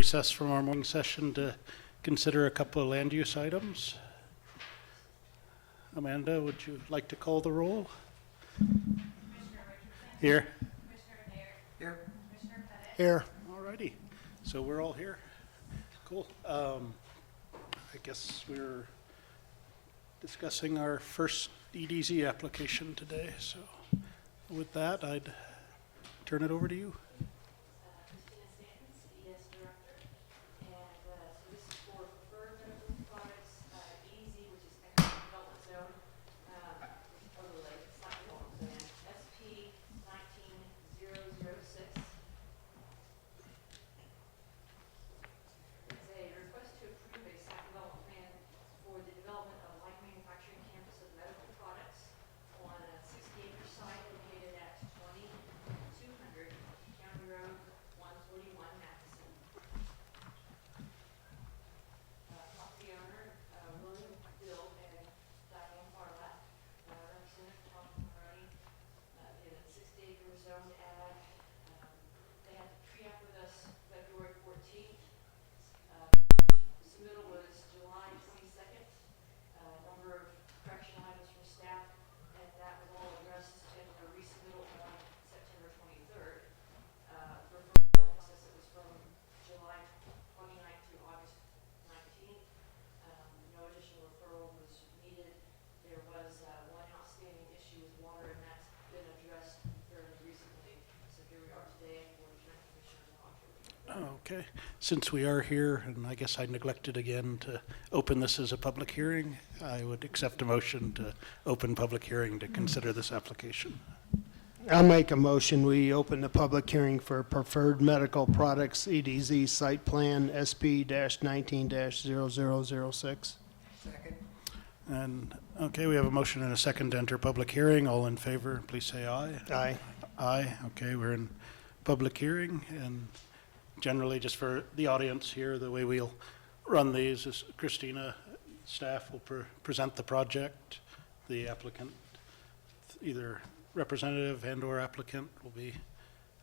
recess from our morning session to consider a couple of land use items. Amanda, would you like to call the roll? Here. Here. Here. Alrighty. So we're all here. Cool. I guess we're discussing our first EDZ application today. So with that, I'd turn it over to you. Okay, since we are here, and I guess I neglected again to open this as a public hearing, I would accept a motion to open public hearing to consider this application. I'll make a motion. We open the public hearing for Preferred Medical Products EDZ Site Plan SP-19-0006. Second. And, okay, we have a motion and a second to enter public hearing. All in favor, please say aye. Aye. Aye, okay, we're in public hearing, and generally, just for the audience here, the way we'll run these is Christina, staff will present the project. The applicant, either representative and or applicant, will be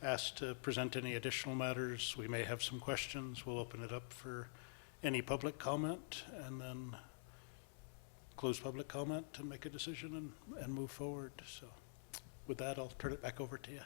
asked to present any additional matters. We may have some questions. We'll open it up for any public comment and then close public comment to make a decision and move forward. So with that, I'll turn it back over to you.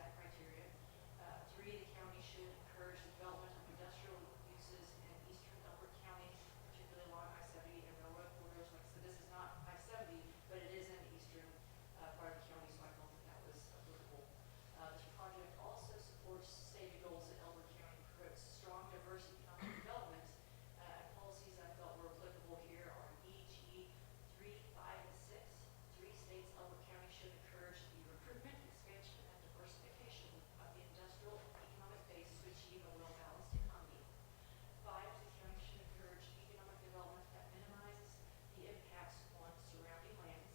that criteria. Three, the county should encourage the development of industrial uses in eastern Elbert County, particularly along I-70 and railroad corridors. Like I said, this is not I-70, but it is in the eastern part of the county, so I felt that was applicable. This project also supports stated goals that Elbert County promotes strong, diverse economic development. Policies I felt were applicable here are EG 3, 5, and 6. 3 states Elbert County should encourage the recruitment, expansion, and diversification of the industrial and economic base to achieve a well-balanced economy. 5, the county should encourage economic development that minimizes the impacts on surrounding lands.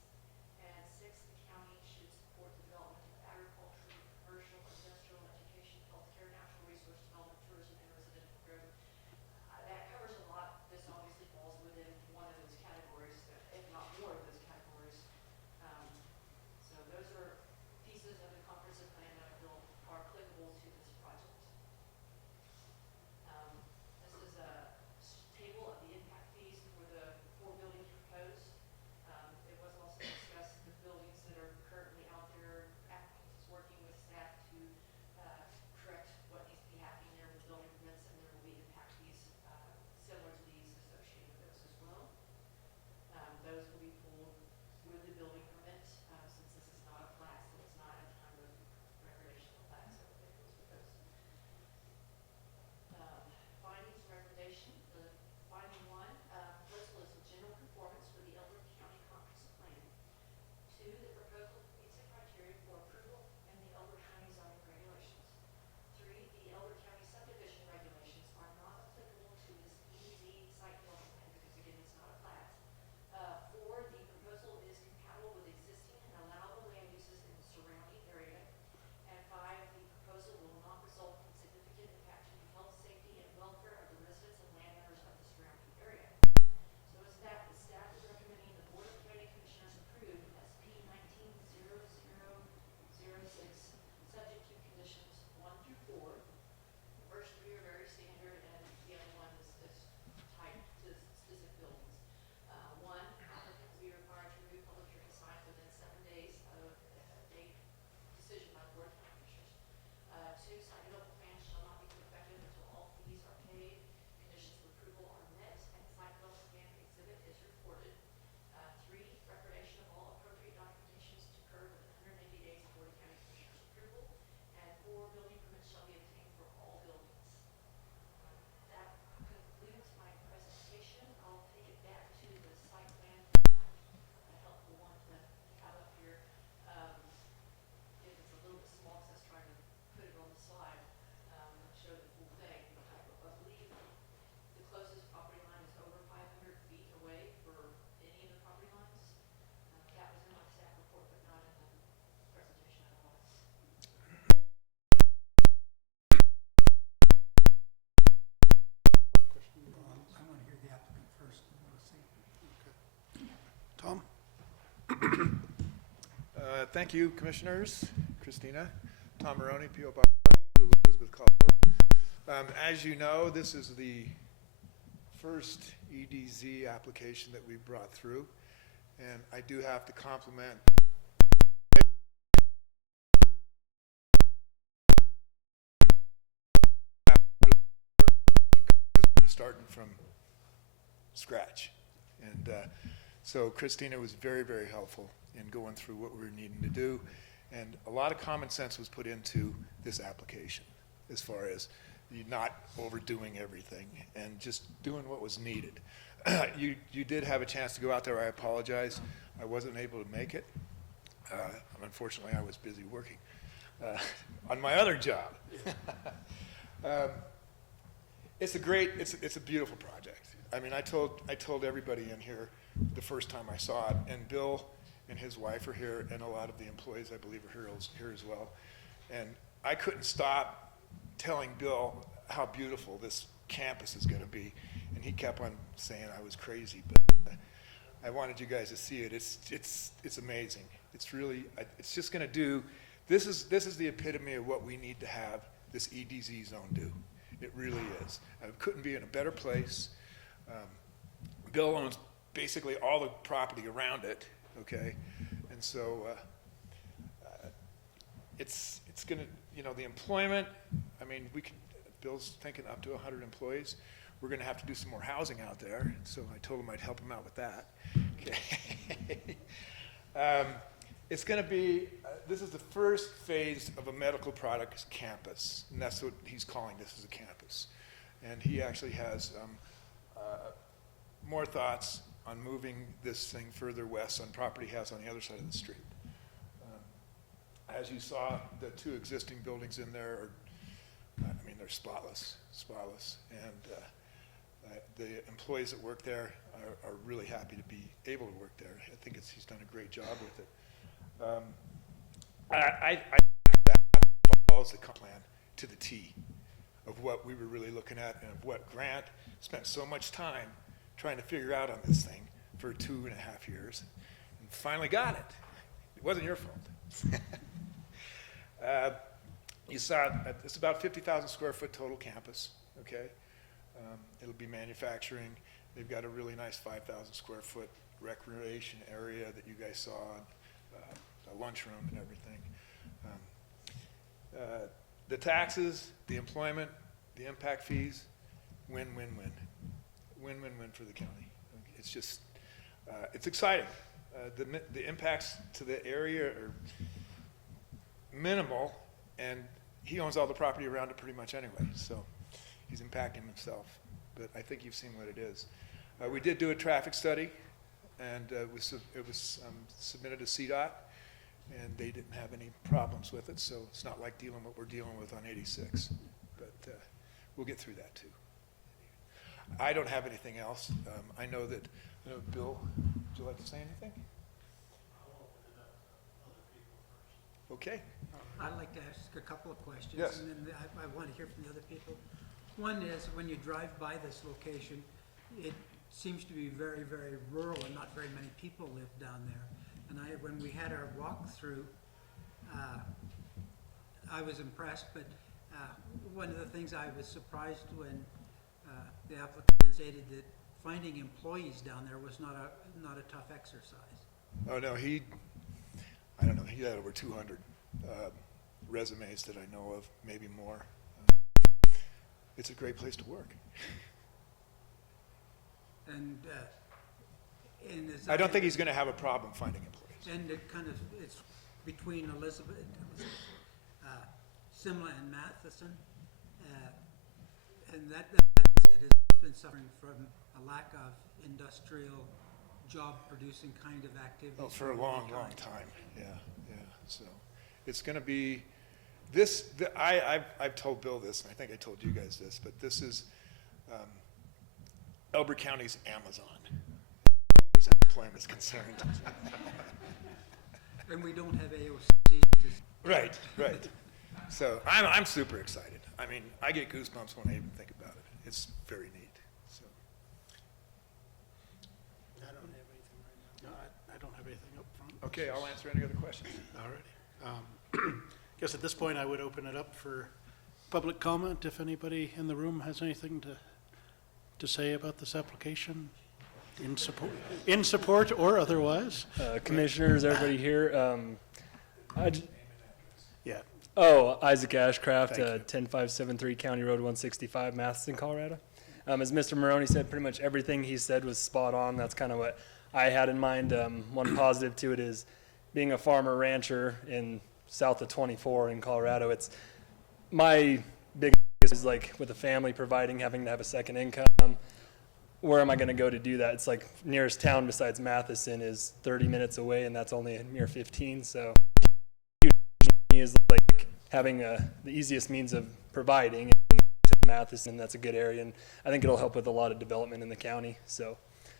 And 6, the county should support the development of agriculture, commercial, industrial, education, healthcare, natural resource development, tourism, and residential growth. That covers a lot. This obviously falls within one of those categories, if not more of those categories. So those are pieces of the comprehensive plan that I feel are applicable to this project. This is a table of the impact fees for the 4 buildings proposed. It was also discussed the buildings that are currently out there. Applicant is working with staff to correct what needs to be happening there with building permits, and there will be impact fees similar to these associated with those as well. Those will be pulled with the building permit, since this is not a plat, so it's not a kind of recreational plat, so it goes with those. Findings and recommendation. The finding 1, proposal is in general conformance with the Elbert County Comprehensive Plan. 2, the proposal meets the criteria for approval in the Elbert County zoning regulations. 3, the Elbert County subdivision regulations are not applicable to this EZ site development plan because again, it's not a plat. 4, the proposal is compatible with existing and allowable land uses in the surrounding area. And 5, the proposal will not result in significant impact to the health, safety, and welfare of the residents and landowners of the surrounding area. So as that, the staff is recommending the Board of County Commissioners approve SP 190006, subject to conditions 1 through 4. The first 3 are very standard, and the other one is tied to specific buildings. 1, applicant will be required to review public hearing signs within 7 days of date decision by the Board of County Commissioners. 2, site development plans shall not be effective until all fees are paid, conditions of approval are met, and the site development plan exhibit is reported. 3, recordation of all appropriate documentations to occur within 180 days of Board of County Commissioners approval. And 4, building permits shall be obtained for all buildings. That concludes my presentation. I'll take it back to the site plan. A helpful one to have up here. If it's a little bit small, because I was trying to put it on the slide, show the full thing. I believe the closest property line is over 500 feet away for any of the property lines. That was in my staff report, but not in the presentation otherwise. I want to hear the applicant first, and we'll see. Tom? Thank you, Commissioners. Christina. Tom Maroney, P.O. Box 2, Elizabeth, Colorado. As you know, this is the first EDZ application that we brought through, and I do have to compliment because we're starting from scratch. And so Christina was very, very helpful in going through what we were needing to do. And a lot of common sense was put into this application as far as you not overdoing everything and just doing what was needed. You did have a chance to go out there. I apologize. I wasn't able to make it. Unfortunately, I was busy working on my other job. It's a beautiful project. I mean, I told everybody in here the first time I saw it, and Bill and his wife are here, and a lot of the employees, I believe, are here as well. And I couldn't stop telling Bill how beautiful this campus is going to be, and he kept on saying I was crazy, but I wanted you guys to see it. It's amazing. It's really, it's just going to do. This is the epitome of what we need to have this EDZ zone do. It really is. It couldn't be in a better place. Bill owns basically all the property around it, okay? And so it's gonna, the employment, I mean, Bill's thinking up to 100 employees. We're gonna have to do some more housing out there, so I told him I'd help him out with that. Okay. It's gonna be, this is the first phase of a medical products campus, and that's what he's calling this, as a campus. And he actually has more thoughts on moving this thing further west on property he has on the other side of the street. As you saw, the two existing buildings in there are, they're spotless. And the employees that work there are really happy to be able to work there. I think he's done a great job with it. I follows the plan to the T of what we were really looking at, and of what Grant spent so much time trying to figure out on this thing for 2.5 years, and finally got it. It wasn't your fault. You saw it's about 50,000 square foot total campus, okay? It'll be manufacturing. They've got a really nice 5,000 square foot recreation area that you guys saw, a lunchroom and everything. The taxes, the employment, the impact fees, win, win, win. Win, win, win for the county. It's just, it's exciting. The impacts to the area are minimal, and he owns all the property around it pretty much anyway, so he's impacting himself. But I think you've seen what it is. We did do a traffic study, and it was submitted to CDOT, and they didn't have any problems with it, so it's not like dealing what we're dealing with on 86. But we'll get through that too. I don't have anything else. I know that, Bill, would you like to say anything? Okay. I'd like to ask a couple of questions. Yes. And then I want to hear from the other people. One is, when you drive by this location, it seems to be very, very rural, and not very many people live down there. And when we had our walkthrough, I was impressed, but one of the things I was surprised when the applicant stated that finding employees down there was not a tough exercise. Oh, no, he had over 200 resumes that I know of, maybe more. It's a great place to work. And I don't think he's going to have a problem finding employees. And it's between Elizabeth, Simla and Matheson, and that has been suffering from a lack of industrial job-producing kind of activity. Oh, for a long, long time. Yeah. So it's going to be this. I've told Bill this, and I think I told you guys this, but this is Elbert County's Amazon, as far as employment is concerned. And we don't have AOC. Right. So I'm super excited. I mean, I get goosebumps when I even think about it. It's very neat. So. I don't have anything right now. No, I don't have anything up front. Okay, I'll answer any other questions. All righty. Guess at this point I would open it up for public comment if anybody in the room has anything to say about this application, in support or otherwise. Commissioners, everybody here. Yeah. Isaac Ashcraft, Thank you. 10573 County Road 165, Matheson, Colorado. As Mr. Maroney said, pretty much everything he said was spot on. That's kind of what I had in mind. One positive to it is being a farmer rancher in south of 24 in Colorado. It's my biggest is like with a family providing, having to have a second income. Where am I going to go to do that? It's like nearest town besides Matheson is 30 minutes away, and that's only a mere 15. So is like having the easiest means of providing to Matheson. That's a good area, and I think it'll help with a lot of development in the county. So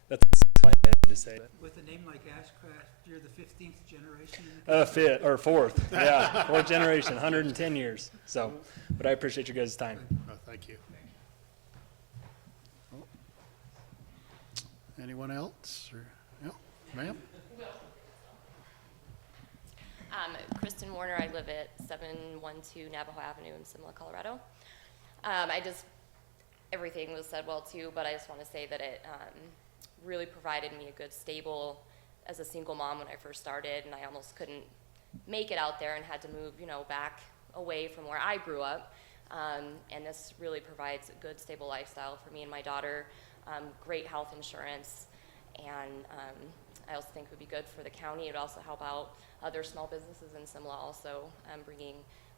that's all I had to say. With a name like Ashcraft, you're the 15th generation in the Fifth or fourth, yeah, fourth generation, 110 years. So, but I appreciate your guys' time. Oh, thank you. Oh. Anyone else? Or, no, ma'am? Kristen Warner, I live at 712 Navajo Avenue in Simla, Colorado. Everything was said well too, but I just want to say that it really provided me a good stable as a single mom when I first started, and I almost couldn't make it out there and had to move, back away from where I grew up. And this really provides a good, stable lifestyle for me and my daughter, great health insurance, and I also think it would be good for the county. It would also help out other small businesses in Simla also, bringing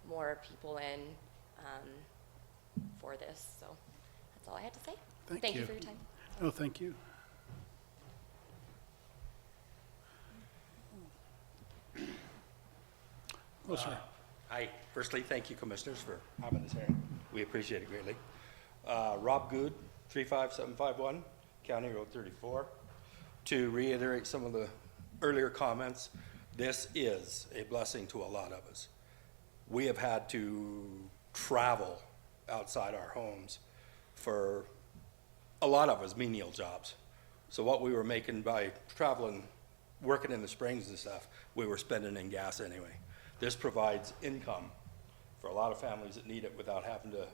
more people in for this. So that's all I had to say. Thank you for your time. Oh, thank you. Oh, sir. Hi. Firstly, thank you, Commissioners, for having us here. We appreciate it greatly. Rob Good, 35751, County Road 34. To reiterate some of the earlier comments, this is a blessing to a lot of us. We have had to travel outside our homes for a lot of us menial jobs. So what we were making by traveling, working in the springs and stuff, we were spending in gas anyway. This provides income for a lot of families that need it without having to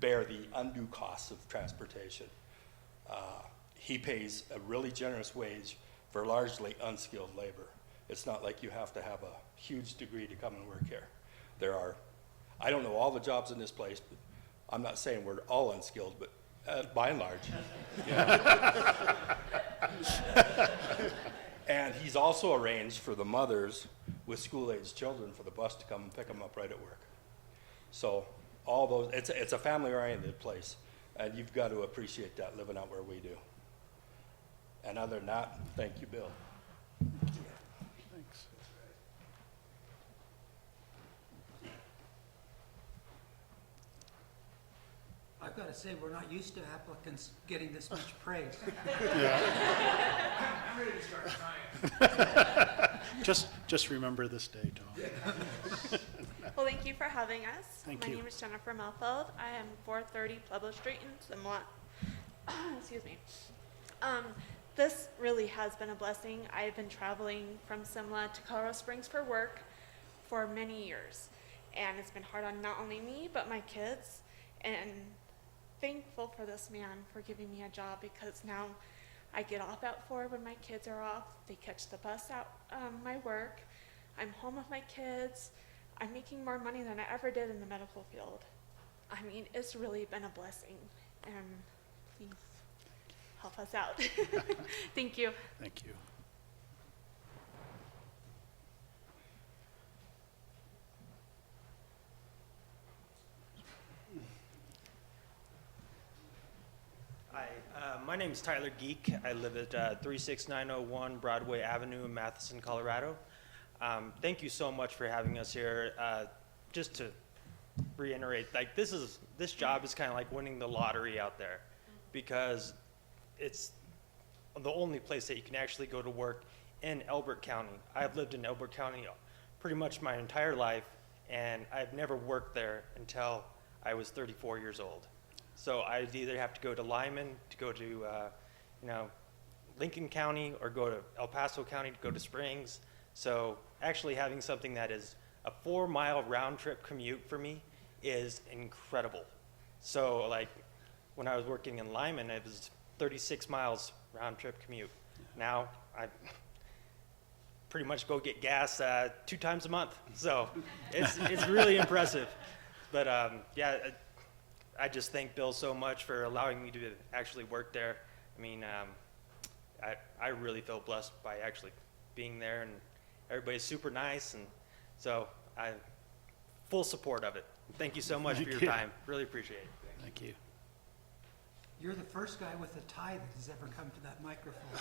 bear the undue costs of transportation. He pays a really generous wage for largely unskilled labor. It's not like you have to have a huge degree to come and work here. There are, I don't know all the jobs in this place, but I'm not saying we're all unskilled, but by and large. And he's also arranged for the mothers with school-aged children for the bus to come and pick them up right at work. So all those, it's a family-oriented place, and you've got to appreciate that living out where we do. And other than that, thank you, Bill. Thanks. I've got to say, we're not used to applicants getting this much praise. I'm ready to start crying. Just remember this day, Tom. Well, thank you for having us. Thank My you. name is Jennifer Melfeld. I am 430 Pueblo Street in Simla. Excuse me. This really has been a blessing. I've been traveling from Simla to Colorado Springs for work for many years. And it's been hard on not only me, but my kids. And thankful for this man for giving me a job, because now I get off at 4 when my kids are off. They catch the bus out my work. I'm home with my kids. I'm making more money than I ever did in the medical field. I mean, it's really been a blessing, and please help us out. Thank you. Thank you. Hi, my name is Tyler Geek. I live at 36901 Broadway Avenue in Matheson, Colorado. Thank you so much for having us here. Just to reiterate, like this job is kind of like winning the lottery out there, because it's the only place that you can actually go to work in Elbert County. I've lived in Elbert County pretty much my entire life, and I've never worked there until I was 34 years old. So I'd either have to go to Lyman to go to, Lincoln County, or go to El Paso County to go to Springs. So actually having something that is a 4-mile round trip commute for me is incredible. So like when I was working in Lyman, it was 36 miles round trip commute. Now I pretty much go get gas 2 times a month. So it's really impressive. But yeah, I just thank Bill so much for allowing me to actually work there. I mean, I really feel blessed by actually being there, and everybody's super nice, and so I full support of it. Thank you so much for your time. Really appreciate it. Thank you. You're the first guy with a tie that has ever come to that microphone.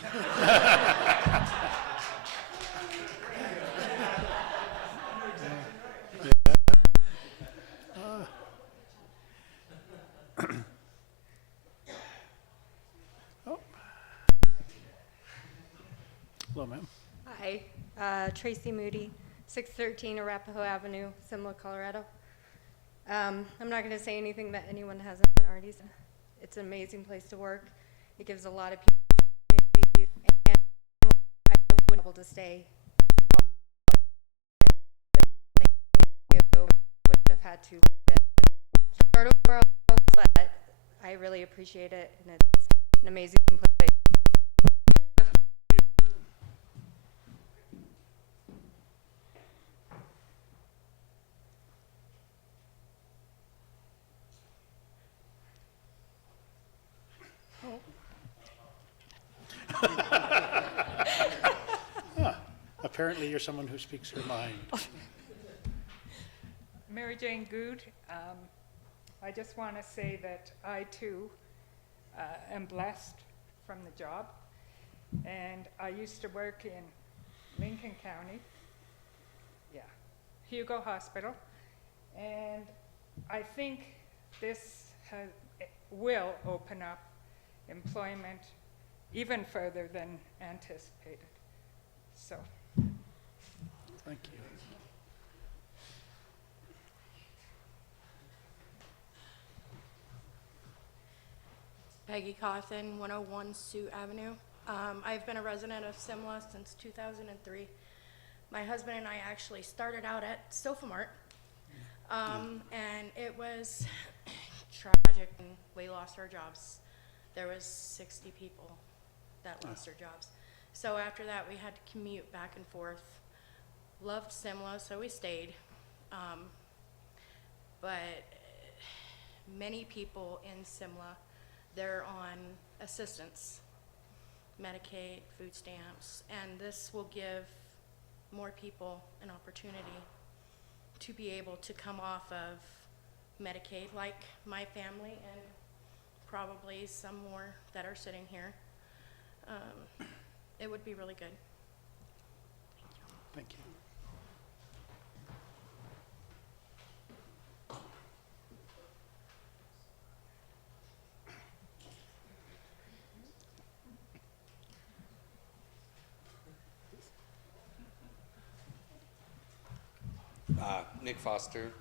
Hello, ma'am. Hi, Tracy Moody, 613 Arapahoe Avenue, Simla, Colorado. I'm not going to say anything that anyone hasn't already said. It's an amazing place to work. It gives a lot of people opportunities, and I wouldn't be able to stay. Would have had to start over, but I really appreciate it, and it's an amazing place. apparently you're someone who speaks her mind. Mary Jane Good. I just want to say that I too am blessed from the job. And I used to work in Lincoln County, Hugo Hospital. And I think this will open up employment even further than anticipated. So. Thank you. Peggy Cawthon, 101 Sioux Avenue. I've been a resident of Simla since 2003. My husband and I actually started out at Sofamart, and it was tragic, and we lost our jobs. There was 60 people that lost their jobs. So after that, we had to commute back and forth. Loved Simla, so we stayed. But many people in Simla, they're on assistance, Medicaid, food stamps, and this will give more people an opportunity to be able to come off of Medicaid, like my family and probably some more that are sitting here. It would be really good. Thank you. Nick Foster,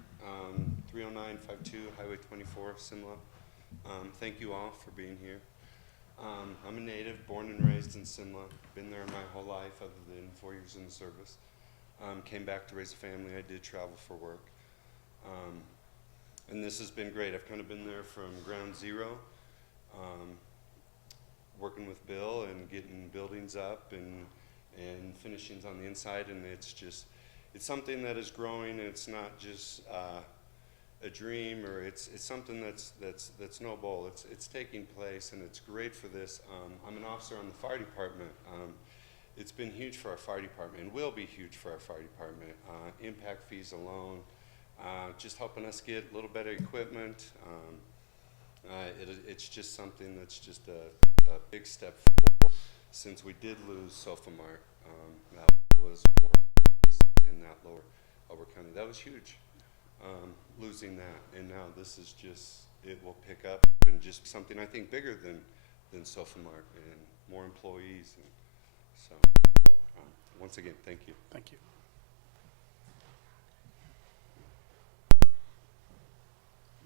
30952 Highway 24, Simla. Thank you all for being here. I'm a native, born and raised in Simla. Been there my whole life other than 4 years in the service. Came back to raise a family. I did travel for work. And this has been great. I've kind of been there from ground zero, working with Bill and getting buildings up and finishings on the inside, and it's something that is growing, and it's not just a dream, or it's something that's snowball. It's taking place, and it's great for this. I'm an officer on the fire department. It's been huge for our fire department, and will be huge for our fire department. Impact fees alone, just helping us get a little better equipment. It's just something that's just a big step forward since we did lose Sofamart. That was one in that lower Elbert County. That was huge, losing that, and now this is just, it will pick up and just something I think bigger than Sofamart and more employees. And so, once again, thank you. Thank you.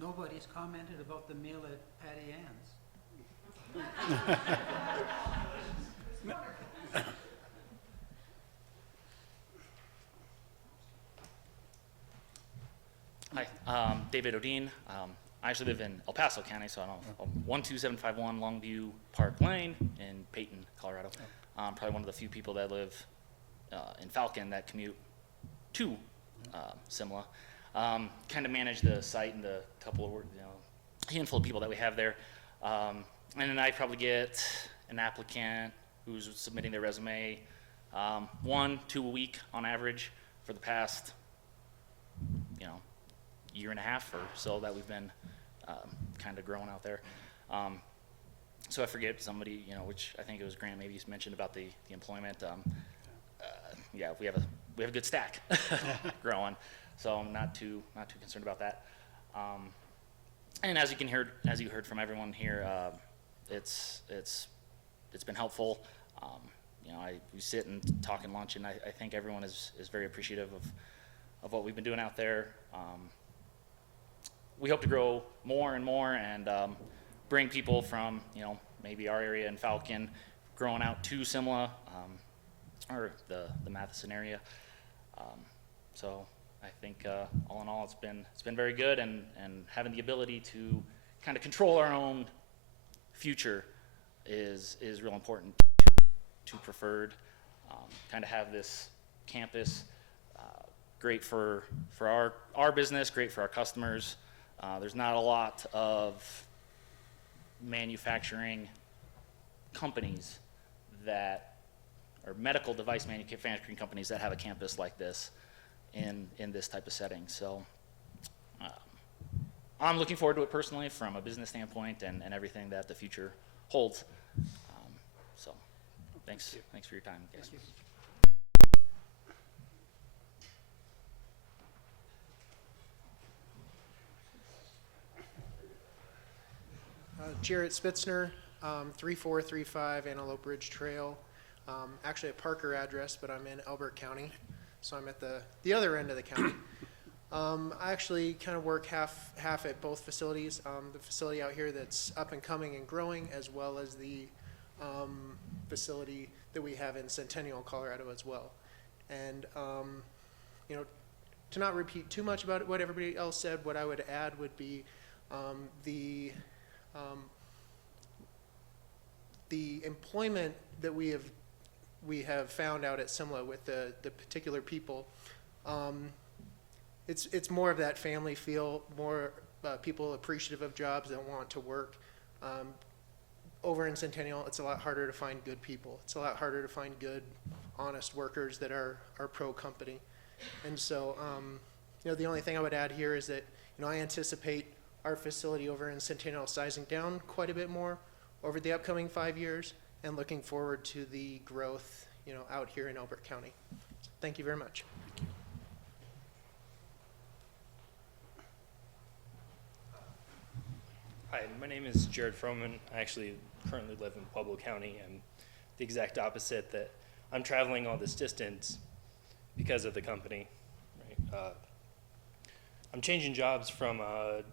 Nobody's commented about the meal at Patty Ann's. Hi, David Odine. I actually live in El Paso County, so I don't know, 12751 Longview Park Lane in Peyton, Colorado. Probably one of the few people that live in Falcon that commute to Simla. Kind of manage the site and the couple of, handful of people that we have there. And then I probably get an applicant who's submitting their resume 1-2 a week on average for the past, year and a half or so that we've been kind of growing out there. So I forget somebody, which I think it was Grant maybe mentioned about the employment. Yeah, we have a good stack growing, so I'm not too concerned about that. And as you heard from everyone here, it's been helpful. We sit and talk and lunch, and I think everyone is very appreciative of what we've been doing out there. We hope to grow more and more and bring people from, maybe our area in Falcon, growing out to Simla, or the Matheson area. So I think all in all, it's been very good, and having the ability to kind of control our own future is real important to Preferred. Kind of have this campus, great for our business, great for our customers. There's not a lot of manufacturing companies that or medical device manufacturing companies that have a campus like this in this type of setting. So I'm looking forward to it personally from a business standpoint and everything that the future holds. So thanks for your time, guys. Jarrett Spitzner, 3435 Antelope Ridge Trail. Actually a Parker address, but I'm in Elbert County, so I'm at the other end of the county. I actually kind of work half at both facilities. The facility out here that's up and coming and growing, as well as the facility that we have in Centennial, Colorado as well. And you know, to not repeat too much about what everybody else said, what I would add would be the employment that we have found out at Simla with the particular people. It's more of that family feel, more people appreciative of jobs that want to work. Over in Centennial, it's a lot harder to find good people. It's a lot harder to find good, honest workers that are pro-company. And so, you know, the only thing I would add here is that, you know, I anticipate our facility over in Centennial sizing down quite a bit more over the upcoming 5 years, and looking forward to the growth, you know, out here in Elbert County. So thank you very much. Hi, my name is Jared Froman. I actually currently live in Pueblo County. I'm the exact opposite, that I'm traveling all this distance because of the company. Right? I'm changing jobs from an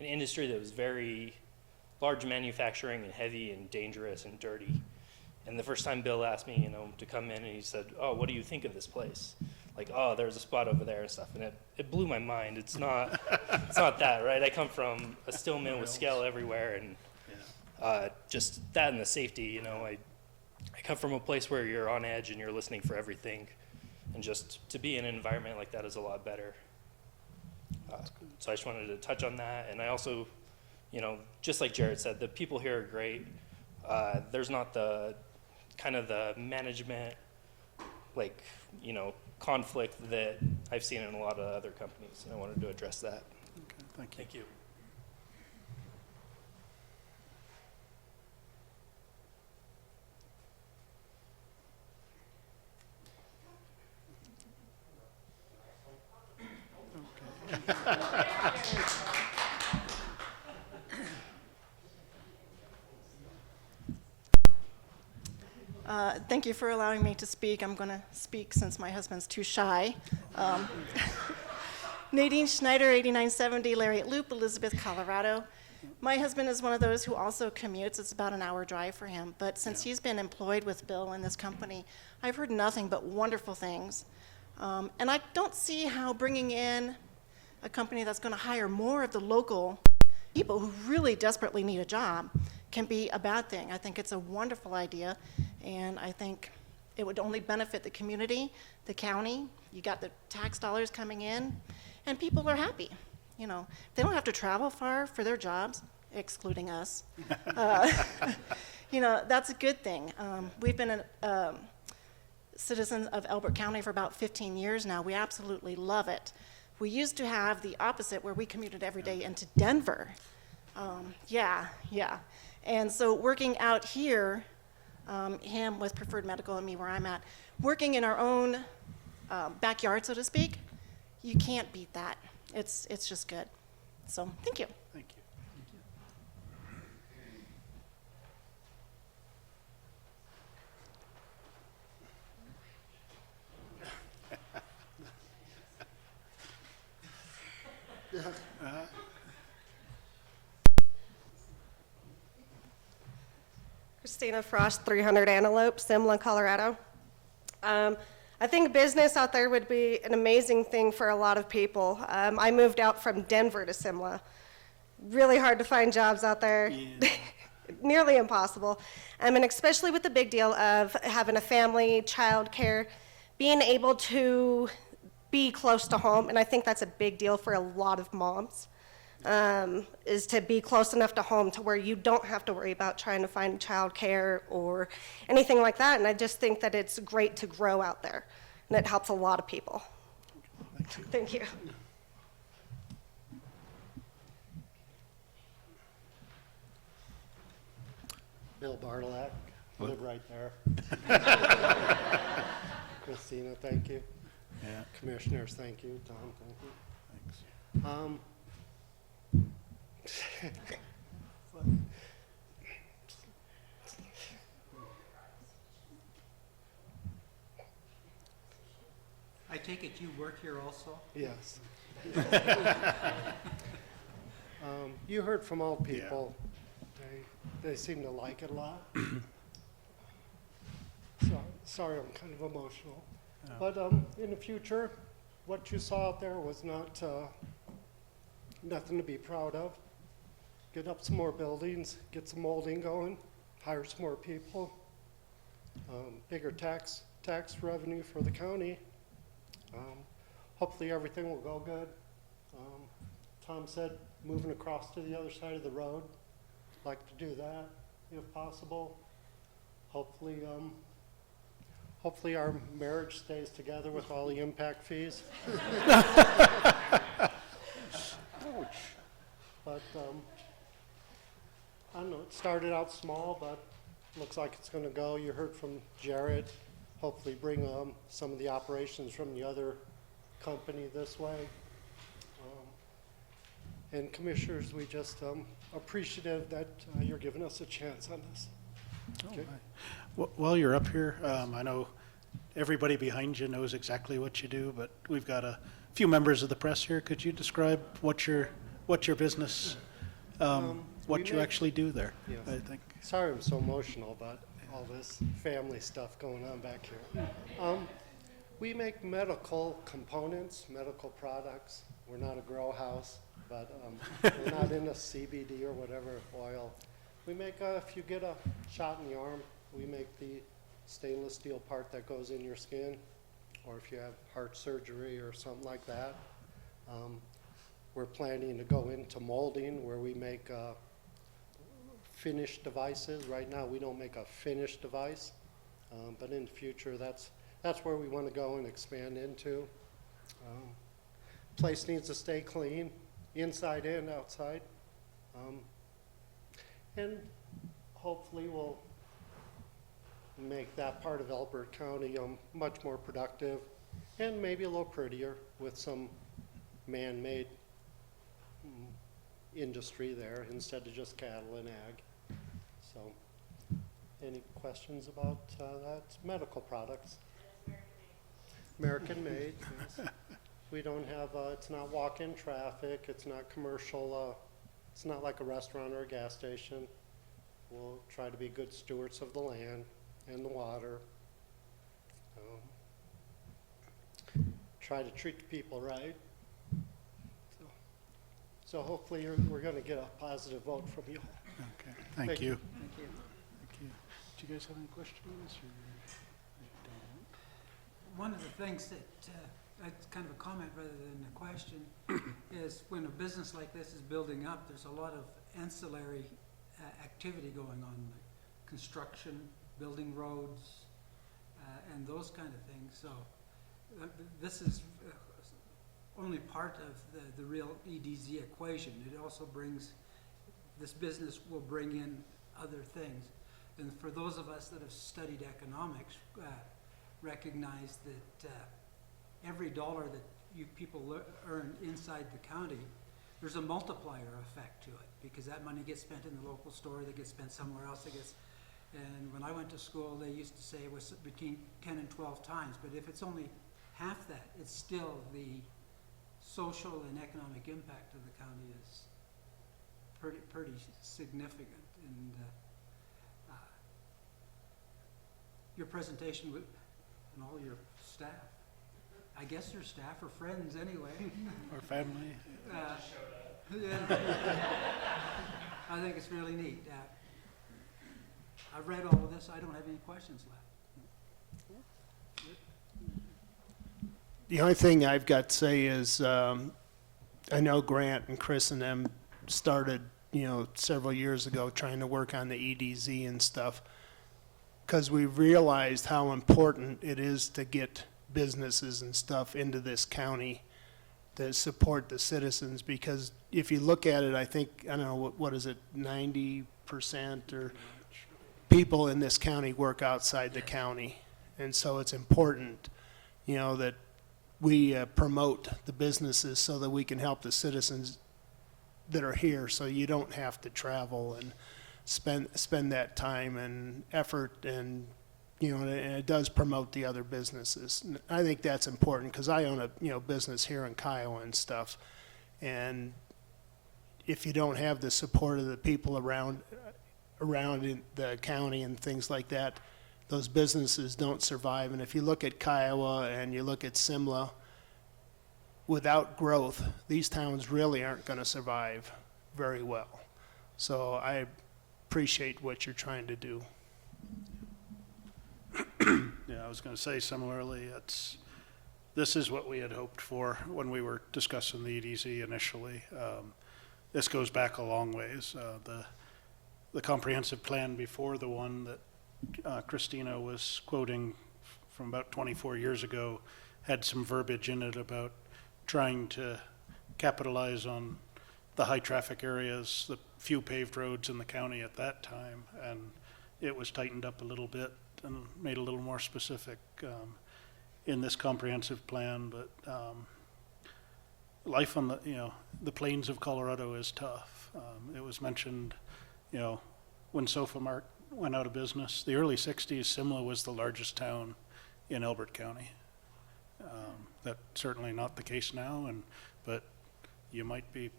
industry that was very large manufacturing and heavy and dangerous and dirty. And the first time Bill asked me, you know, to come in, and he said, "Oh, what do you think of this place?" Like, "Oh, there's a spot over there," and stuff. And it blew my mind. It's not that, right? I come from a steel mill with scale everywhere, and just that and the safety, you know. I come from a place where you're on edge and you're listening for everything. And just to be in an environment like that is a lot better. So I just wanted to touch on that. And I also, you know, just like Jared said, the people here are great. There's not the kind of the management, like, you know, conflict that I've seen in a lot of other companies. And I wanted to address that. Okay, thank you. Thank you. Thank you for allowing me to speak. I'm going to speak since my husband's too shy. Nadine Schneider, 8970 Lariat Loop, Elizabeth, Colorado. My husband is one of those who also commutes. It's about an hour drive for him. But since he's been employed with Bill in this company, I've heard nothing but wonderful things. And I don't see how bringing in a company that's going to hire more of the local people who really desperately need a job can be a bad thing. I think it's a wonderful idea, and I think it would only benefit the community, the county. You got the tax dollars coming in, and people are happy. You know, they don't have to travel far for their jobs, excluding us. You know, that's a good thing. We've been citizens of Elbert County for about 15 years now. We absolutely love it. We used to have the opposite, where we commuted every day into Denver. Yeah. And so working out here, him with Preferred Medical and me where I'm at, working in our own backyard, so to speak, you can't beat that. It's just good. So thank you. Thank you. Christina Frost, 300 Antelope, Simla, Colorado. I think business out there would be an amazing thing for a lot of people. I moved out from Denver to Simla. Really hard to find jobs out there. Yeah. Nearly impossible. And especially with the big deal of having a family, childcare, being able to be close to home, and I think that's a big deal for a lot of moms. is to be close enough to home to where you don't have to worry about trying to find childcare or anything like that. And I just think that it's great to grow out there, and it helps a lot of people. Thank you. Bill Bartolak, live right there. Christina, thank you. Yeah. Commissioners, thank you. Tom, thank you. Thanks. I take it you work here also? Yes. You heard from all people. They seem to like it a lot. Sorry, I'm kind of emotional. But in the future, what you saw out there was not nothing to be proud of. Get up some more buildings, get some molding going, hire some more people, bigger tax revenue for the county. Hopefully everything will go good. Tom said moving across to the other side of the road. Like to do that if possible. Hopefully our marriage stays together with all the impact fees. But I don't know, it started out small, but looks like it's going to go. You heard from Jared. Hopefully bring some of the operations from the other company this way. And commissioners, we just appreciative that you're giving us a chance on this. Okay. While you're up here, I know everybody behind you knows exactly what you do, but we've got a few members of the press here. Could you describe what your business, what you actually do there? Yes. I think. Sorry I'm so emotional about all this family stuff going on back here. We make medical components, medical products. We're not a grow house, but we're not in a CBD or whatever oil. We make, if you get a shot in the arm, we make the stainless steel part that goes in your skin, or if you have heart surgery or something like that. We're planning to go into molding where we make finished devices. Right now we don't make a finished device, but in the future that's where we want to go and expand into. Place needs to stay clean, inside and outside. And hopefully we'll make that part of Elbert County much more productive and maybe a little prettier with some man-made industry there instead of just cattle and ag. So, any questions about that? Medical products. American made, yes. We don't have, it's not walk-in traffic, it's not commercial, it's not like a restaurant or a gas station. We'll try to be good stewards of the land and the water. Try to treat the people right. So hopefully we're going to get a positive vote from you. Okay, thank you. Thank you. Thank you. Do you guys have any questions? One of the things that, it's kind of a comment rather than a question, is when a business like this is building up, there's a lot of ancillary activity going on, like construction, building roads, and those kind of things. So this is only part of the real EDZ equation. It also brings, this business will bring in other things. And for those of us that have studied economics, recognize that every dollar that you people earn inside the county, there's a multiplier effect to it, because that money gets spent in the local store, that gets spent somewhere else, and when I went to school, they used to say it was between 10 and 12 times, but if it's only half that, it's still the social and economic impact of the county is pretty significant. And your presentation and all your staff, I guess your staff are friends anyway. Or family. Yeah. I think it's really neat. I've read all of this. I don't have any questions left. The only thing I've got to say is, I know Grant and Chris and them started, several years ago trying to work on the EDZ and stuff, because we realized how important it is to get businesses and stuff into this county to support the citizens, because if you look at it, I think, I don't know, what is it, 90% or people in this county work outside the county. And so it's important, that we promote the businesses so that we can help the citizens that are here, so you don't have to travel and spend that time and effort, and and it does promote the other businesses. And I think that's important, because I own a business here in Kiowa and stuff, and if you don't have the support of the people around in the county and things like that, those businesses don't survive. And if you look at Kiowa and you look at Simla, without growth, these towns really aren't going to survive very well. So I appreciate what you're trying to do. Yeah, I was going to say similarly, this is what we had hoped for when we were discussing the EDZ initially. This goes back a long ways. The comprehensive plan before the one that Christina was quoting from about 24 years ago had some verbiage in it about trying to capitalize on the high traffic areas, the few paved roads in the county at that time, and it was tightened up a little bit and made a little more specific in this comprehensive plan. But life on the plains of Colorado is tough. It was mentioned, when Sofa Mart went out of business, the early 60s, Simla was the largest town in Elbert County. That's certainly not the case now, but you might be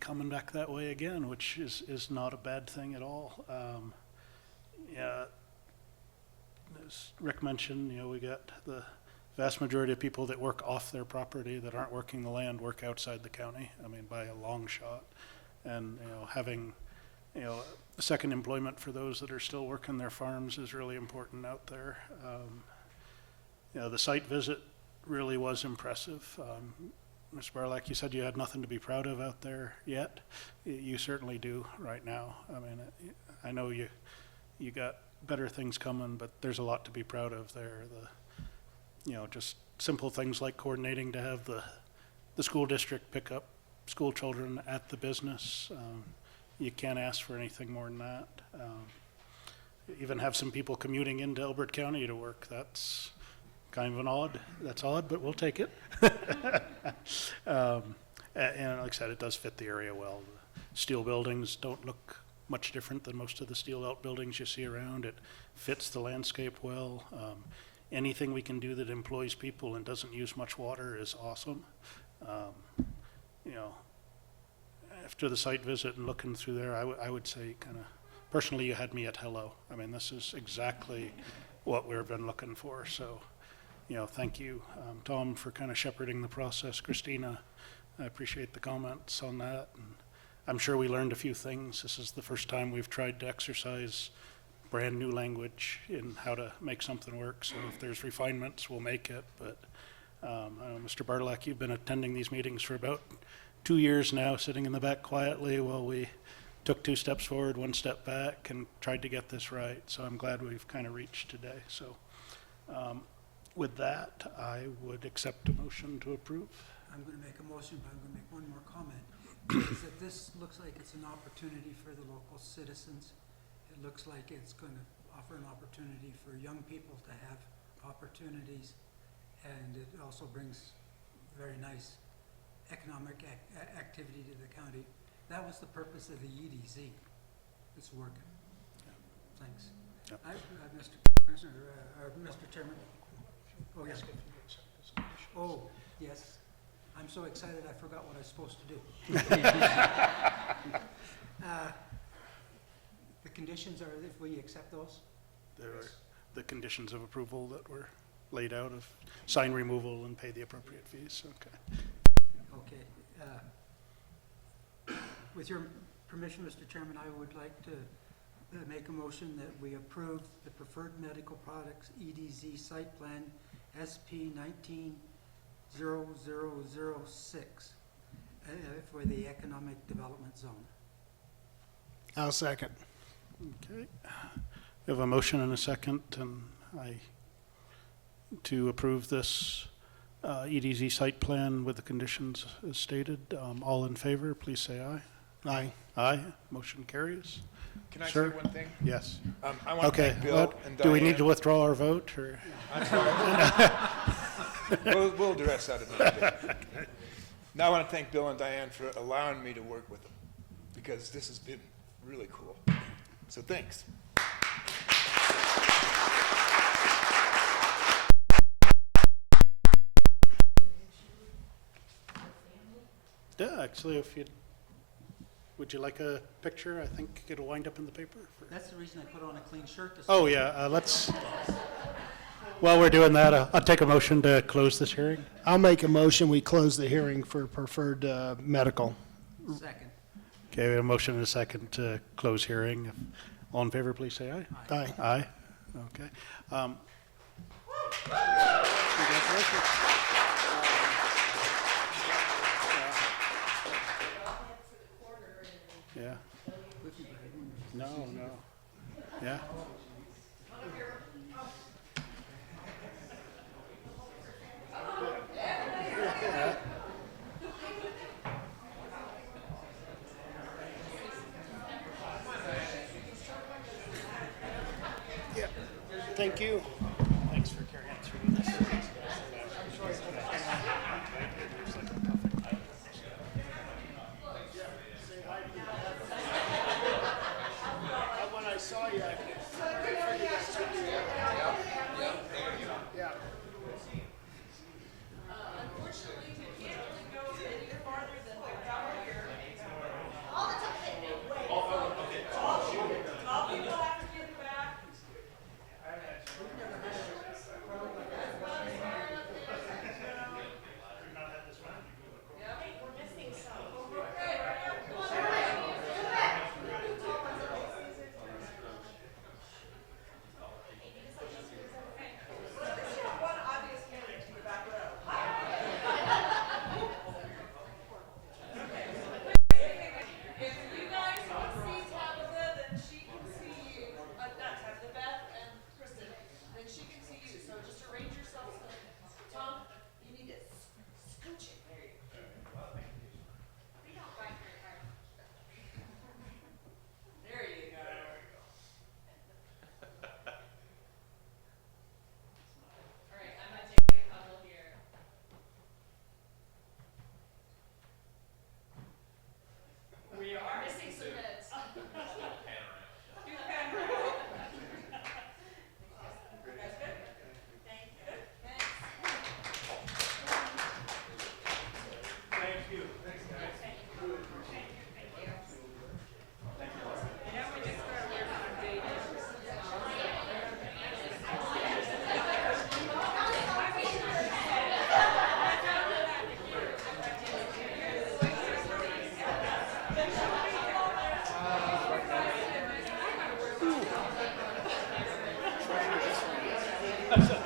coming back that way again, which is not a bad thing at all. Yeah, as Rick mentioned, we got the vast majority of people that work off their property that aren't working the land work outside the county. I mean, by a long shot. And having second employment for those that are still working their farms is really important out there. The site visit really was impressive. Ms. Barlak, you said you had nothing to be proud of out there yet. You certainly do right now. I mean, I know you got better things coming, but there's a lot to be proud of there. Just simple things like coordinating to have the school district pick up school children at the business. You can't ask for anything more than that. Even have some people commuting into Elbert County to work. That's kind of that's odd, but we'll take it. And like I said, it does fit the area well. The steel buildings don't look much different than most of the steel outbuildings you see around. It fits the landscape well. Anything we can do that employs people and doesn't use much water is awesome. After the site visit and looking through there, I would say kind of, personally, you had me at hello. I mean, this is exactly what we've been looking for. So, thank you, Tom, for kind of shepherding the process. Christina, I appreciate the comments on that. And I'm sure we learned a few things. This is the first time we've tried to exercise brand new language in how to make something work. So if there's refinements, we'll make it. But Mr. Bartlak, you've been attending these meetings for about 2 years now, sitting in the back quietly while we took 2 steps forward, 1 step back, and tried to get this right. So I'm glad we've kind of reached today. So with that, I would accept a motion to approve. I'm going to make a motion, but I'm going to make one more comment. Is that this looks like it's an opportunity for the local citizens. It looks like it's going to offer an opportunity for young people to have opportunities, and it also brings very nice economic activity to the county. That was the purpose of the EDZ. It's working. Thanks. Yep. Mr. Commissioner, Mr. Chairman. Oh, yes. Oh, yes. I'm so excited I forgot what I was supposed to do. The conditions are, if we accept those? There are the conditions of approval that were laid out of sign removal and pay the appropriate fees. Okay. Okay. With your permission, Mr. Chairman, I would like to make a motion that we approve the Preferred Medical Products EDZ Site Plan SP 190006 for the economic development zone. I'll second. Okay. We have a motion and a second, and to approve this EDZ site plan with the conditions as stated. All in favor, please say aye. Aye. Aye. Motion carries. Can I say Sir? one thing? Yes. I want to Okay. thank Bill and Do we need Diane. to withdraw our vote, or? We'll address that another day. Now I want to thank Bill and Diane for allowing me to work with them, because this has been really cool. So thanks. Yeah, actually, would you like a picture? I think it'll wind up in the paper. That's the reason I put on a clean shirt this Oh, morning. yeah, while we're doing that, I'll take a motion to close this hearing. I'll make a motion, we close the hearing for preferred medical. Second. Okay, we have a motion and a second to close hearing. All in favor, please say aye. Aye. Aye, okay. Yeah. No, no. Yeah. Thank you. Thanks for carrying through this. When I saw you, I figured that's what you were. Yeah. That's